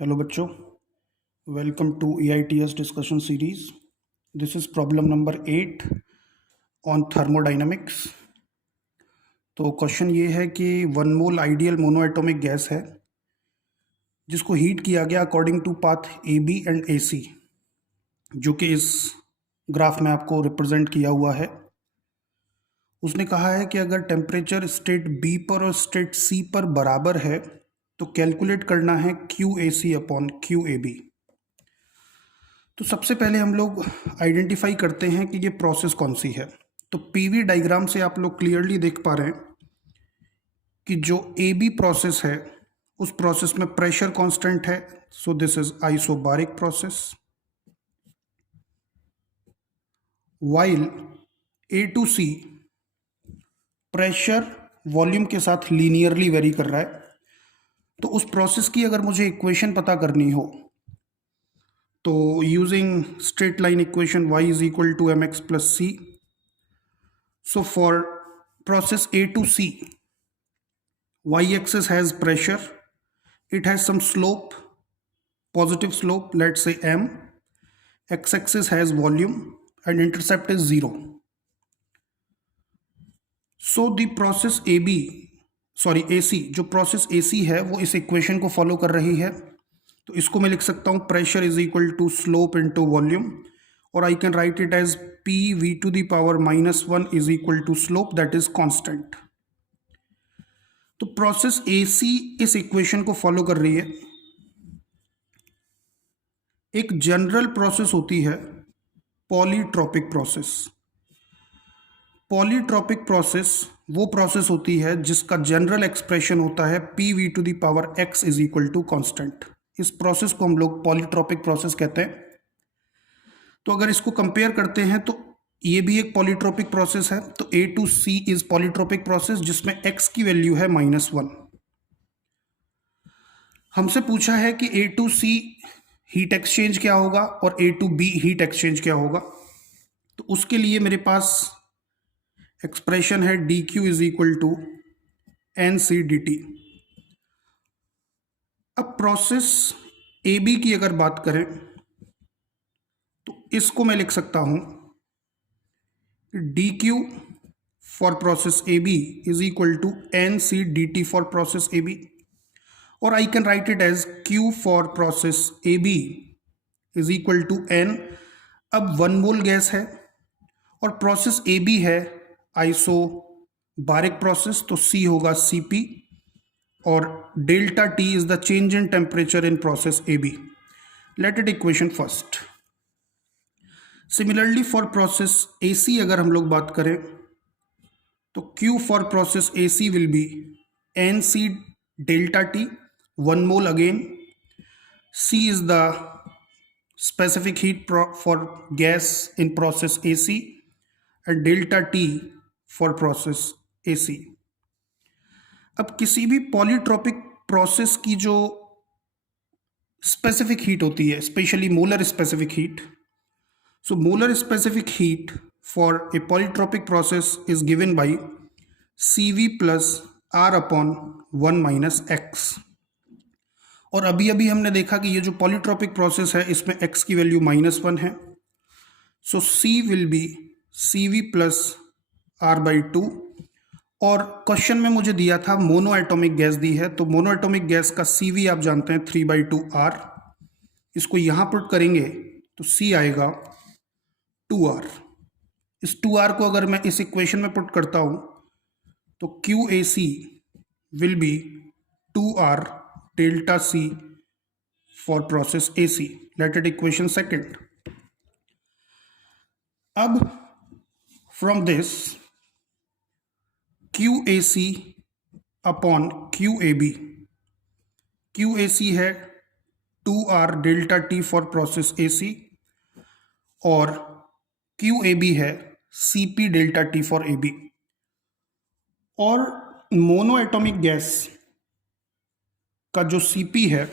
Hello बच्चों, welcome to EITS discussion series. This is problem number 8 on thermodynamics. तो question ये है कि one mole ideal monoatomic gas है जिसको हीट किया गया according to path AB and AC, जो कि इस ग्राफ में आपको रिप्रेजेंट किया हुआ है। उसने कहा है कि अगर टेम्परेचर स्टेट B पर और स्टेट C पर बराबर है तो कैलकुलेट करना है QAC अपॉन QAB। तो सबसे पहले हम लोग आइडेंटिफाई करते हैं कि ये प्रोसेस कौन सी है। तो पीवी डायग्राम से आप लोग क्लियरली देख पा रहे हैं कि जो AB प्रोसेस है उस प्रोसेस में प्रेशर कांस्टेंट है। So this is isobaric process, while A to C pressure volume के साथ लीनियरली वेरी कर रहा है। तो उस प्रोसेस की अगर मुझे इक्वेशन पता करनी हो तो using straight line equation y is equal to mx plus c। So for process A to C, y-axis has pressure, it has some slope, positive slope, let's say m, x-axis has volume and intercept is 0. So the process AC, जो process AC है वो इस equation को follow कर रही है। तो इसको मैं लिख सकता हूँ pressure is equal to slope into volume, और I can write it as PV to the power -1 is equal to slope, that is constant। तो प्रोसेस AC इस इक्वेशन को फॉलो कर रही है। एक जनरल प्रोसेस होती है पॉलीट्रॉपिक प्रोसेस। पॉलीट्रॉपिक प्रोसेस वो प्रोसेस होती है जिसका जनरल एक्सप्रेशन होता है PV to the power x is equal to constant। इस प्रोसेस को हम लोग पॉलीट्रॉपिक प्रोसेस कहते हैं। तो अगर इसको कंपेयर करते हैं तो ये भी एक पॉलीट्रॉपिक प्रोसेस है। तो A to C is polytropic process जिसमें x की वैल्यू है -1। हमसे पूछा है कि A to C heat exchange क्या होगा और A to B heat exchange क्या होगा। तो उसके लिए मेरे पास एक्सप्रेशन है dq is equal to NC/dt। अब प्रोसेस AB की अगर बात करें तो इसको मैं लिख सकता हूं dq for process AB is equal to NC/dt for process AB, और I can write it as Q for process AB is equal to N। अब 1 मोल गैस है और प्रोसेस AB है आइसोबारिक प्रोसेस, तो C होगा Cp, और delta T is the change in temperature in process AB। Let it equation first. Similarly for process AC अगर हम लोग बात करें तो Q for process AC will be NC delta T, 1 mole again, C is the specific heat for gas in process AC, and delta T for process AC। अब किसी भी polytropic process की जो स्पेसिफिक हीट होती है, specially molar specific heat, so molar specific heat for a polytropic process is given by CV plus R upon 1 minus x. और अभी अभी हमने देखा कि ये जो पॉलीट्रॉपिक प्रोसेस है इसमें x की वैल्यू -1 है। सो C will be CV plus R/2। और क्वेश्चन में मुझे दिया था मोनो एटॉमिक गैस दी है, तो मोनो एटॉमिक गैस का CV आप जानते हैं 3/2R। इसको यहाँ पुट करेंगे तो C आएगा 2R। इस 2R को अगर मैं इस इक्वेशन में पुट करता हूँ तो QAC will be 2R delta C for process AC। Let it equation second। अब from this QAC upon QAB, QAC है 2R delta T for process AC और QAB है CP delta T for AB। और mono atomic gas का जो Cp है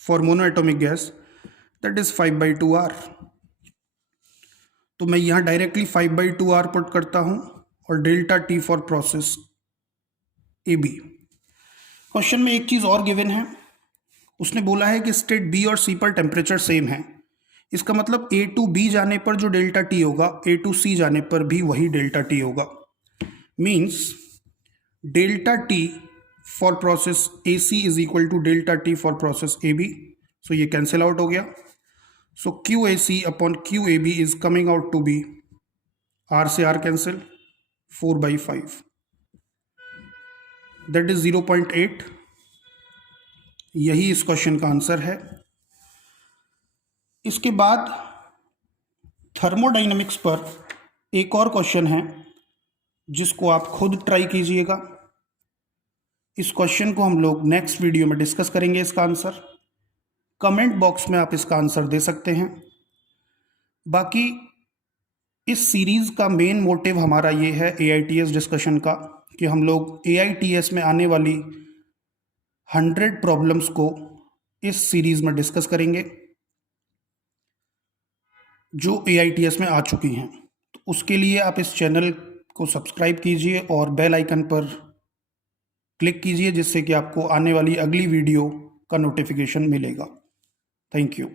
for mono atomic gas that is 5/2R। तो मैं यहां डायरेक्टली 5/2R पुट करता हूं और delta T for process AB। Question में एक चीज और गिवन है, उसने बोला है कि स्टेट बी और सी पर टेम्परेचर सेम है। इसका मतलब ए टू बी जाने पर जो डेल्टा टी होगा ए टू सी जाने पर भी वही डेल्टा टी होगा। Means delta T for process A C is equal to delta T for process A B. So ये कैंसिल आउट हो गया। So Q A C upon Q A B is coming out to be, R से R cancel, 4/5, that is 0.8। यही इस question का answer है। इसके बाद थर्मोडाइनमिक्स पर एक और क्वेश्चन है जिसको आप खुद ट्राई कीजिएगा। इस क्वेश्चन को हम लोग नेक्स्ट वीडियो में डिस्कस करेंगे। इसका आंसर कमेंट बॉक्स में आप इसका आंसर दे सकते हैं। बाकी इस सीरीज़ का मेन मोटिव हमारा ये है AITS डिस्कशन का कि हम लोग AITS में आने वाली 100 प्रॉब्लम्स को इस सीरीज़ में डिस्कस करेंगे जो AITS में आ चुकी हैं। तो उसके लिए आप इस चैनल को सब्सक्राइब कीजिए और बेल आइकन पर क्लिक कीजिए जिससे कि आपको आने वाली अगली वीडियो का नोटिफिकेशन मिलेगा। Thank you.